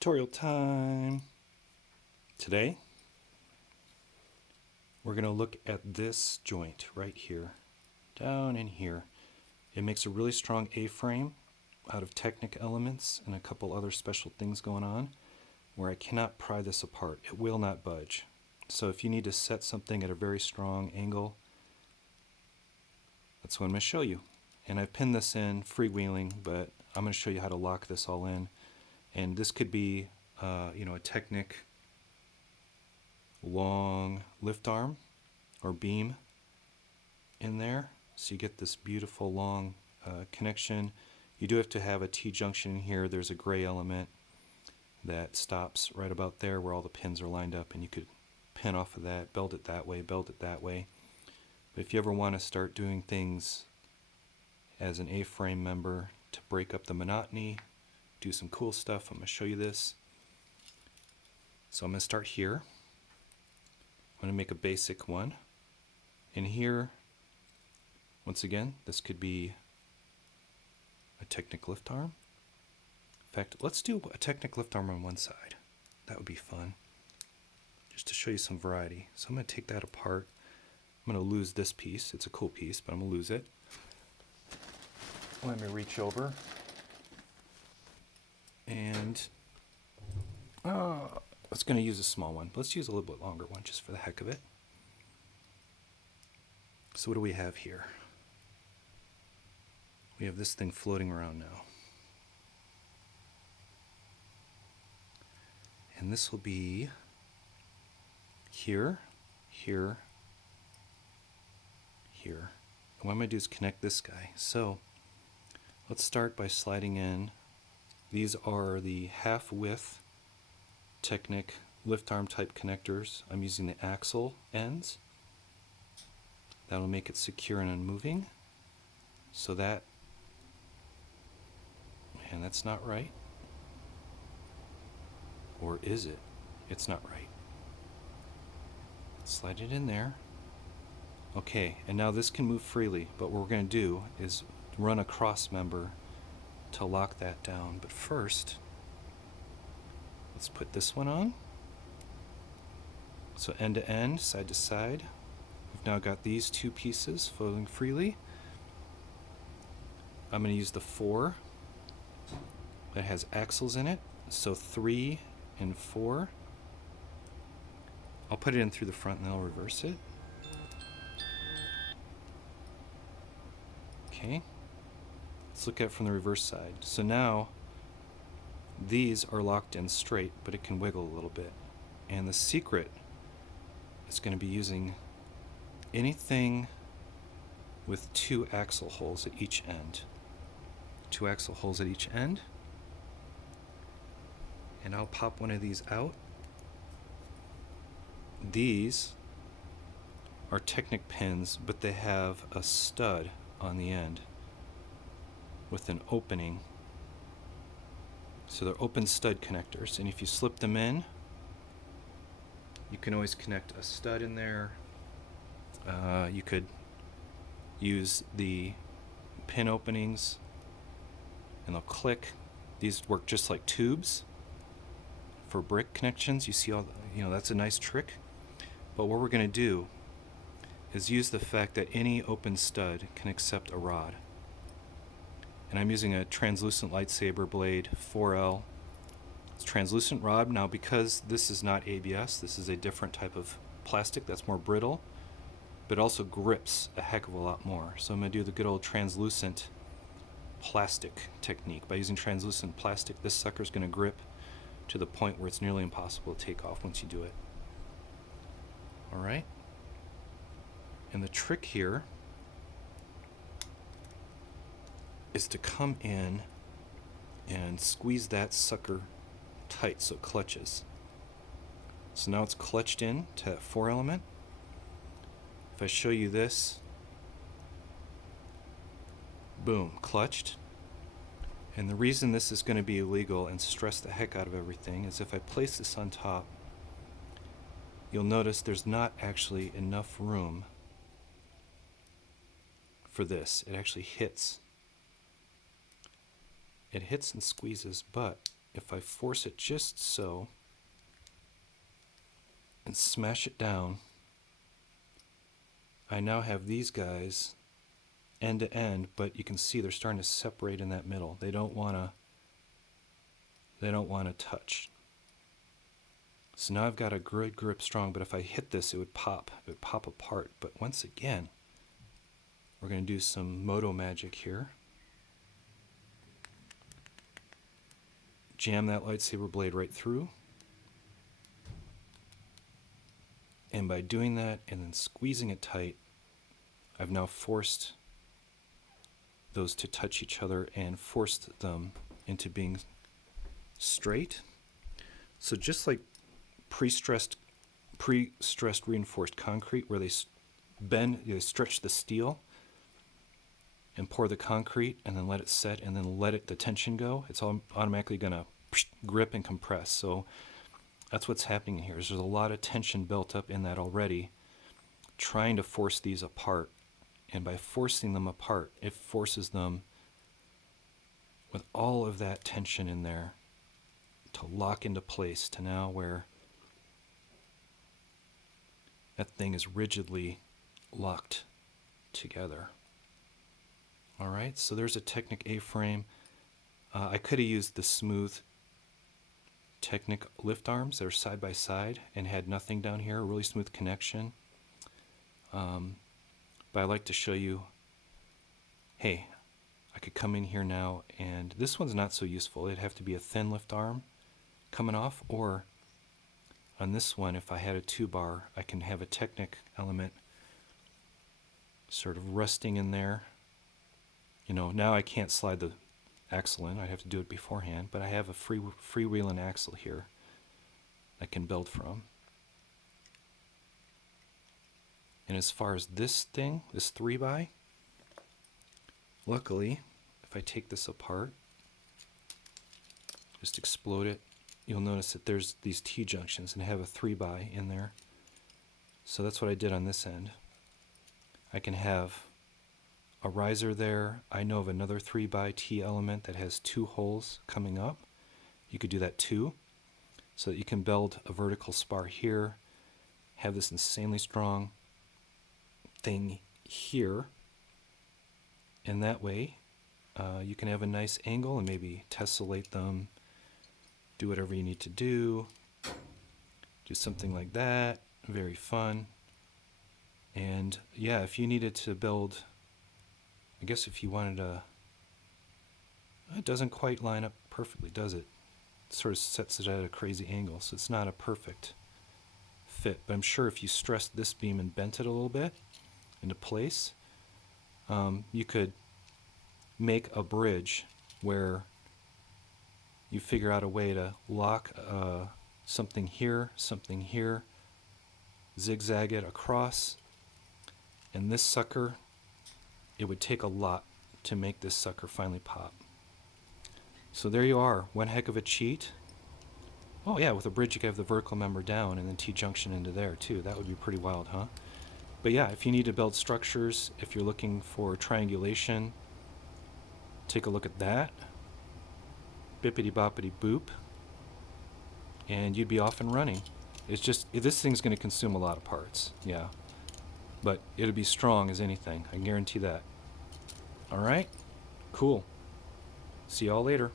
Tutorial time. Today we're going to look at this joint right here, down in here. It makes a really strong A-frame out of Technic elements and a couple other special things going on where I cannot pry this apart. It will not budge. So if you need to set something at a very strong angle, that's what I'm going to show you. And I've pinned this in freewheeling, but I'm going to show you how to lock this all in. And this could be a Technic long lift arm or beam in there, so you get this beautiful long connection. You do have to have a T-junction in here. There's a gray element that stops right about there where all the pins are lined up, and you could pin off of that, belt it that way, belt it that way. But if you ever want to start doing things as an A-frame member to break up the monotony, do some cool stuff, I'm going to show you this. So I'm going to start here. I'm going to make a basic one. And here, once again, this could be a Technic lift arm. In fact, let's do a Technic lift arm on one side. That would be fun, just to show you some variety. So I'm going to take that apart. I'm going to lose this piece. It's a cool piece, but I'm going to lose it. Let me reach over. And I was going to use a small one. Let's use a little bit longer one just for the heck of it. So what do we have here? We have this thing floating around now. And this will be here, here, here. And what I'm going to do is connect this guy. So let's start by sliding in. These are the half-width Technic lift arm type connectors. I'm using the axle ends. That'll make it secure and unmoving. So that, man, that's not right. Or is it? It's not right. Slide it in there. Okay, and now this can move freely, but what we're going to do is run a cross member to lock that down. But first, let's put this one on. So end to end, side to side. We've now got these two pieces floating freely. I'm going to use the 4 that has axles in it. So 3 and 4. I'll put it in through the front and then I'll reverse it. Okay. Let's look at it from the reverse side. So now these are locked in straight, but it can wiggle a little bit. And the secret is going to be using anything with 2 axle holes at each end. 2 axle holes at each end. And I'll pop one of these out. These are Technic pins, but they have a stud on the end with an opening. So they're open stud connectors, and if you slip them in, you can always connect a stud in there. You could use the pin openings and they'll click. These work just like tubes for brick connections. You see all that's a nice trick. But what we're going to do is use the fact that any open stud can accept a rod. And I'm using a translucent lightsaber blade 4L. It's translucent rod. Now because this is not ABS, this is a different type of plastic that's more brittle, but also grips a heck of a lot more. So I'm going to do the good old translucent plastic technique. By using translucent plastic, this sucker's going to grip to the point where it's nearly impossible to take off once you do it. Alright? And the trick here is to come in and squeeze that sucker tight so it clutches. So now it's clutched in to that 4 element. If I show you this, boom, clutched. And the reason this is going to be illegal and stress the heck out of everything is if I place this on top, you'll notice there's not actually enough room for this. It actually hits. It hits and squeezes, but if I force it just so and smash it down, I now have these guys end to end, but you can see they're starting to separate in that middle. They don't want to touch. So now I've got a good grip strong, but if I hit this, it would pop apart. But once again, we're going to do some moto magic here. Jam that lightsaber blade right through. And by doing that and then squeezing it tight, I've now forced those to touch each other and forced them into being straight. So just like pre-stressed reinforced concrete, where they stretch the steel and pour the concrete and then let it set and then let the tension go, it's all automatically going to grip and compress. So that's what's happening here. There's a lot of tension built up in that already, trying to force these apart. And by forcing them apart, it forces them with all of that tension in there to lock into place to now where that thing is rigidly locked together. All right, so there's a Technic A-frame. I could have used the smooth Technic lift arms that are side by side and had nothing down here, a really smooth connection. But I like to show you, hey, I could come in here now, and this one's not so useful. It'd have to be a thin lift arm coming off, or on this one, if I had a 2-bar, I can have a Technic element sort of resting in there. You know, now I can't slide the axle in. I'd have to do it beforehand, but I have a freewheeling axle here I can build from. And as far as this thing, this 3-by, luckily, if I take this apart, just explode it, you'll notice that there's these T-junctions and have a 3-by in there. So that's what I did on this end. I can have a riser there. I know of another 3-by T element that has 2 holes coming up. You could do that too, so that you can build a vertical spar here, have this insanely strong thing here, and that way you can have a nice angle and maybe tessellate them, do whatever you need to do something like that. Very fun. And yeah, if you needed to build, I guess if you wanted to, it doesn't quite line up perfectly, does it? It sort of sets it at a crazy angle, so it's not a perfect fit. But I'm sure if you stressed this beam and bent it a little bit into place, you could make a bridge where you figure out a way to lock something here, zigzag it across, and this sucker, it would take a lot to make this sucker finally pop. So there you are, one heck of a cheat. Oh yeah, with a bridge you could have the vertical member down and then T-junction into there too. That would be pretty wild, huh? But yeah, if you need to build structures, if you're looking for triangulation, take a look at that. Bippity boppity boop. And you'd be off and running. It's just, this thing's going to consume a lot of parts, yeah. But it'll be strong as anything, I guarantee that. Alright? Cool. See y'all later.